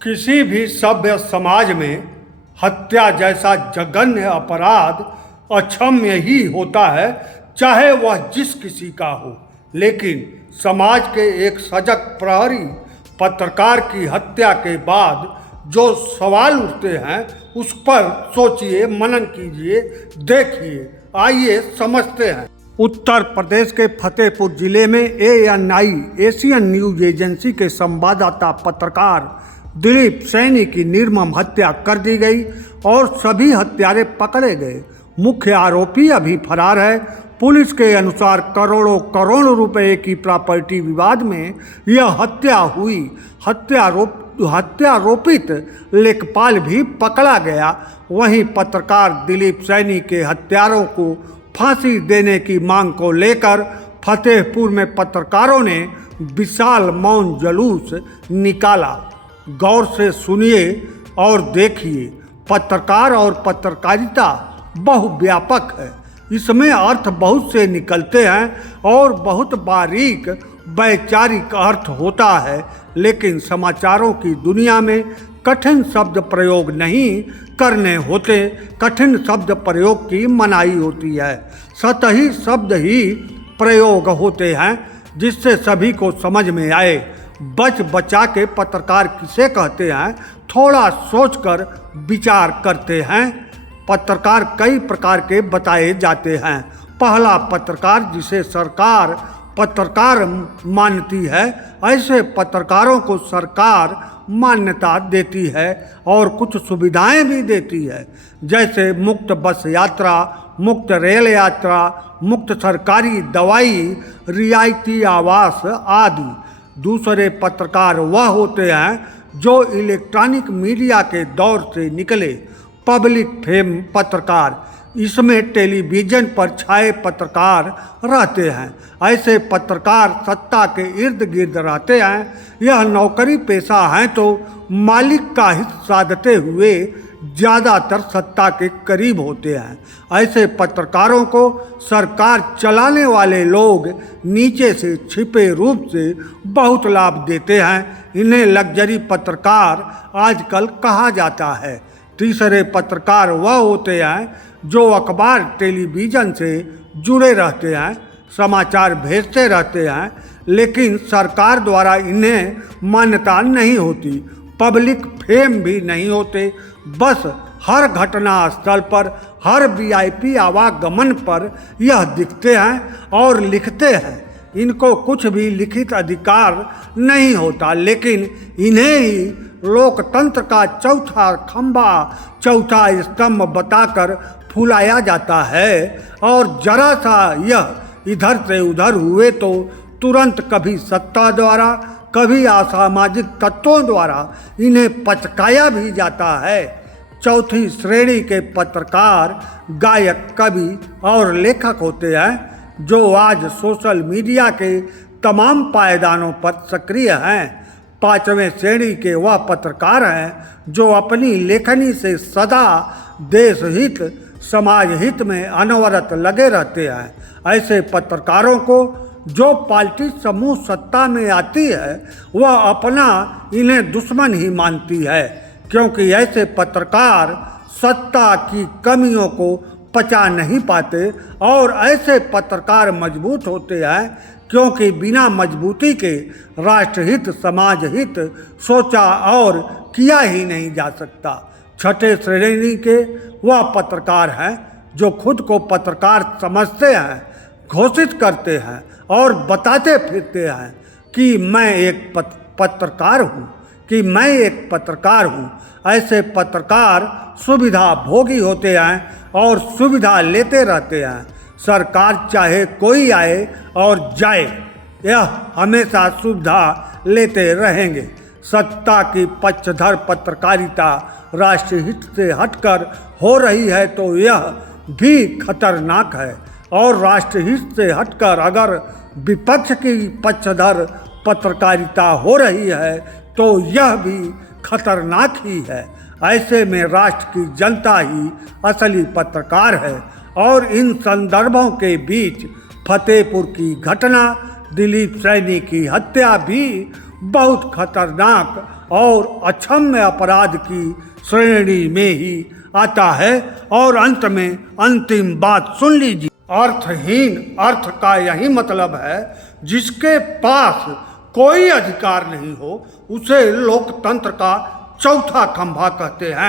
किसी भी सभ्य समाज में हत्या जैसा जघन्य अपराध अक्षम्य ही होता है, चाहे वह जिस किसी का हो। लेकिन समाज के एक सजग प्रहरी पत्रकार की हत्या के बाद जो सवाल उठते हैं उस पर सोचिए, मनन कीजिए, देखिए, आइए समझते हैं। उत्तर प्रदेश के फतेहपुर जिले में ANI एशियन न्यूज एजेंसी के संवाददाता पत्रकार दिलीप सैनी की निर्मम हत्या कर दी गई और सभी हत्यारे पकड़े गए। मुख्य आरोपी अभी फरार है। पुलिस के अनुसार करोड़ों रुपए की प्रॉपर्टी विवाद में यह हत्या हुई। हत्यारोपित लेखपाल भी पकड़ा गया। वहीं पत्रकार दिलीप सैनी के हत्यारों को फांसी देने की मांग को लेकर फतेहपुर में पत्रकारों ने विशाल मौन जुलूस निकाला। गौर से सुनिए और देखिए। पत्रकार और पत्रकारिता बहुव्यापक है। इसमें अर्थ बहुत से निकलते हैं और बहुत बारीक वैचारिक अर्थ होता है। लेकिन समाचारों की दुनिया में कठिन शब्द प्रयोग नहीं करने होते। कठिन शब्द प्रयोग की मनाही होती है। सतही शब्द ही प्रयोग होते हैं जिससे सभी को समझ में आए। बचा के पत्रकार किसे कहते हैं, थोड़ा सोचकर विचार करते हैं। पत्रकार कई प्रकार के बताए जाते हैं। पहला पत्रकार जिसे सरकार पत्रकार मानती है, ऐसे पत्रकारों को सरकार मान्यता देती है और कुछ सुविधाएं भी देती है, जैसे मुफ्त बस यात्रा, मुफ्त रेल यात्रा, मुफ्त सरकारी दवाई, रियायती आवास आदि। दूसरे पत्रकार वह होते हैं जो इलेक्ट्रॉनिक मीडिया के दौर से निकले, पब्लिक फेम पत्रकार। इसमें टेलीविज़न पर छाए पत्रकार रहते हैं। ऐसे पत्रकार सत्ता के इर्द गिर्द रहते हैं। यह नौकरी पेशा है तो मालिक का हित साधते हुए ज़्यादातर सत्ता के करीब होते हैं। ऐसे पत्रकारों को सरकार चलाने वाले लोग नीचे से छिपे रूप से बहुत लाभ देते हैं। इन्हें लग्जरी पत्रकार आजकल कहा जाता है। तीसरे पत्रकार वह होते हैं जो अखबार टेलीविज़न से जुड़े रहते हैं, समाचार भेजते रहते हैं, लेकिन सरकार द्वारा इन्हें मान्यता नहीं होती, पब्लिक फेम भी नहीं होते। बस हर घटना स्थल पर, हर VIP आवागमन पर यह दिखते हैं और लिखते हैं। इनको कुछ भी लिखित अधिकार नहीं होता, लेकिन इन्हें ही लोकतंत्र का चौथा खंभा, चौथा स्तंभ बताकर फुलाया जाता है। और जरा सा यह इधर से उधर हुए तो तुरंत कभी सत्ता द्वारा, कभी असामाजिक तत्वों द्वारा इन्हें पचकाया भी जाता है। चौथी श्रेणी के पत्रकार गायक, कवि और लेखक होते हैं जो आज सोशल मीडिया के तमाम पायदानों पर सक्रिय हैं। पांचवें श्रेणी के वह पत्रकार हैं जो अपनी लेखनी से सदा देश हित, समाज हित में अनवरत लगे रहते हैं। ऐसे पत्रकारों को जो पार्टी समूह सत्ता में आती है वह अपना इन्हें दुश्मन ही मानती है, क्योंकि ऐसे पत्रकार सत्ता की कमियों को पचा नहीं पाते। और ऐसे पत्रकार मजबूत होते हैं क्योंकि बिना मजबूती के राष्ट्रहित, समाज हित सोचा और किया ही नहीं जा सकता। छठे श्रेणी के वह पत्रकार हैं जो खुद को पत्रकार समझते हैं, घोषित करते हैं और बताते फिरते हैं कि मैं एक पत्रकार हूँ, कि मैं एक पत्रकार हूँ। ऐसे पत्रकार सुविधा भोगी होते हैं और सुविधा लेते रहते हैं। सरकार चाहे कोई आए और जाए, यह हमेशा सुविधा लेते रहेंगे। सत्ता की पक्षधर पत्रकारिता राष्ट्रहित से हटकर हो रही है तो यह भी खतरनाक है, और राष्ट्रहित से हटकर अगर विपक्ष की पक्षधर पत्रकारिता हो रही है तो यह भी खतरनाक ही है। ऐसे में राष्ट्र की जनता ही असली पत्रकार है। और इन संदर्भों के बीच फतेहपुर की घटना, दिलीप सैनी की हत्या भी बहुत खतरनाक और अक्षम्य अपराध की श्रेणी में ही आता है। और अंत में अंतिम बात सुन लीजिए, अर्थहीन अर्थ का यही मतलब है जिसके पास कोई अधिकार नहीं हो, उसे लोकतंत्र का चौथा खंभा कहते हैं।